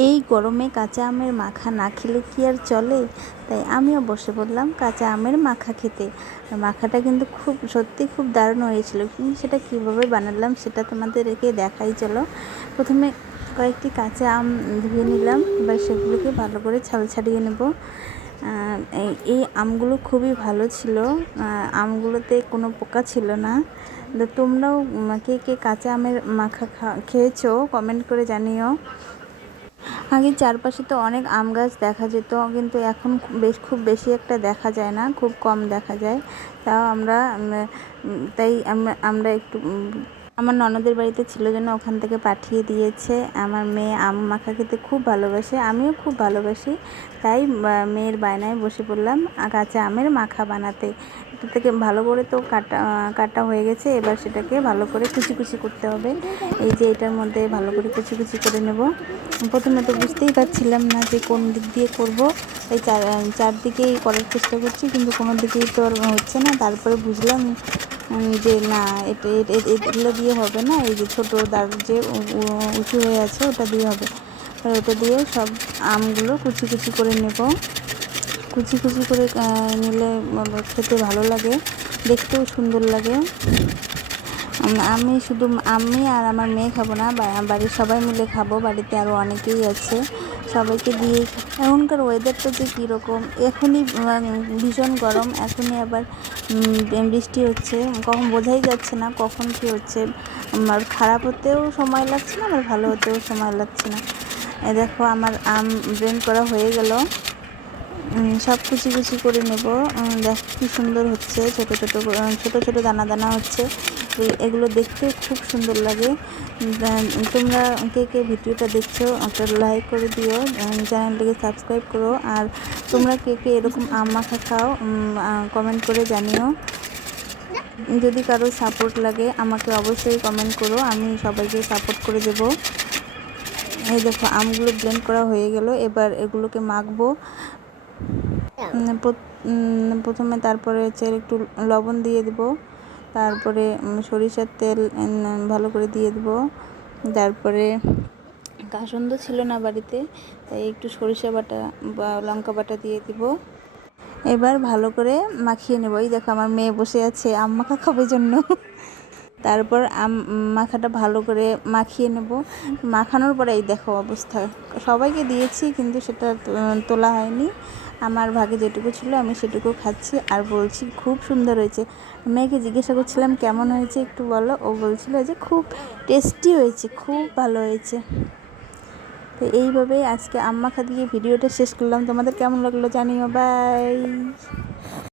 এই গরমে কাঁচা আমের মাখা না খেলে কি আর চলে? তাই আমিও বসে পড়লাম কাঁচা আমের মাখা খেতে। মাখাটা কিন্তু খুব, সত্যি খুব দারুণ হয়েছিল। কিন্তু সেটা কীভাবে বানালাম সেটা তোমাদেরকে দেখাই, চলো। প্রথমে কয়েকটি কাঁচা আম ধুয়ে নিলাম, এবার সেগুলোকে ভালো করে ছাল ছাড়িয়ে নেব। এই- আমগুলো খুবই ভালো ছিল। আমগুলোতে কোনো পোকা ছিল না। তোমরাও কে কে কাঁচা আমের মাখা খেয়েছো কমেন্ট করে জানিও। আগে চারপাশে তো অনেক আম গাছ দেখা যেত, কিন্তু এখন বেশ খুব বেশি একটা দেখা যায় না, খুব কম দেখা যায়। তাও আমরা তাই আমরা আমরা একটু আমার ননদের বাড়িতে ছিল জন্য ওখান থেকে পাঠিয়ে দিয়েছে। আমার মেয়ে আম মাখা খেতে খুব ভালোবাসে, আমিও খুব ভালোবাসি। তাই মেয়ের বায়নায় বসে পড়লাম কাঁচা আমের মাখা বানাতে। এটা থেকে ভালো করে তো কাটা কাটা হয়ে গেছে। এবার সেটাকে ভালো করে কুচি কুচি করতে হবে। এই যে এটার মধ্যে ভালো করে কুচি কুচি করে নেব। প্রথমে তো বুঝতেই পারছিলাম না যে কোন দিক দিয়ে করব। এই চার, চারদিকেই করার চেষ্টা করছি, কিন্তু কোনো দিকেই তো আর হচ্ছে না। তারপরে বুঝলাম যে না এগুলো দিয়ে হবে না। এই যে ছোটো দাগ যে উঁচু হয়ে আছে, ওটা দিয়ে হবে। ওটা দিয়ে সব আমগুলো কুচি কুচি করে নেব। কুচি কুচি করে নিলে খেতে ভালো লাগে দেখতেও সুন্দর লাগে। আমি শুধু আমি আর আমার মেয়ে খাব না বাড়ির সবাই মিলে খাব বাড়িতে আরও অনেকেই আছে সবাইকে দিয়ে এখনকার ওয়েদারটা যে কীরকম এখনই ভীষণ গরম এখনই আবার বৃষ্টি হচ্ছে কখন বোঝাই যাচ্ছে না কখন কী হচ্ছে উম, আর খারাপ হতেও সময় লাগছে না আবার ভালো হতেও সময় লাগছে না। দেখো আমার আম ব্রেন করা হয়ে গেল। সব কুচি কুচি করে নেব। দেখ কি সুন্দর হচ্ছে। ছোট ছোট ছোট ছোট দানা দানা হচ্ছে। এগুলো দেখতে খুব সুন্দর লাগে। তোমরা কে কে ভিডিওটা দেখছ, একটা লাইক করে দিও। চ্যানেলটিকে সাবস্ক্রাইব করো। আর তোমরা কে কে এরকম আম মাখা খাও কমেন্ট করে জানিও। যদি কারও সাপোর্ট লাগে, আমাকে অবশ্যই কমেন্ট করো। আমি সবাইকে সাপোর্ট করে দেবো। এই দেখো, আমগুলো ব্লেন্ড করা হয়ে গেল। এবার এগুলোকে মাখবো। প্রথমে তারপরে হচ্ছে একটু লবণ দিয়ে দেবো। তারপরে সরিষার তেল ভালো করে দিয়ে দেবো। তারপরে কাসন্দ ছিল না বাড়িতে, তাই একটু সরিষা বাটা বা লঙ্কা বাটা দিয়ে দিব। এবার ভালো করে মাখিয়ে নেব। এই দেখো আমার মেয়ে বসে আছে আম মাখা খাবার জন্য। তারপর মাখাটা ভালো করে মাখিয়ে নেব। মাখানোর পরে এই দেখো অবস্থা। সবাইকে দিয়েছি, কিন্তু সেটা তোলা হয়নি। আমার ভাগে যেটুকু ছিল আমি সেটুকু খাচ্ছি। আর বলছি, খুব সুন্দর হয়েছে। মেয়েকে জিজ্ঞাসা করছিলাম, কেমন হয়েছে একটু বলো? ও বলছিল যে, খুব টেস্টি হয়েছে, খুব ভালো হয়েছে। তো এইভাবেই আজকে আম মাখা দিয়ে ভিডিওটা শেষ করলাম। তোমাদের কেমন লাগল জানিও। বাই।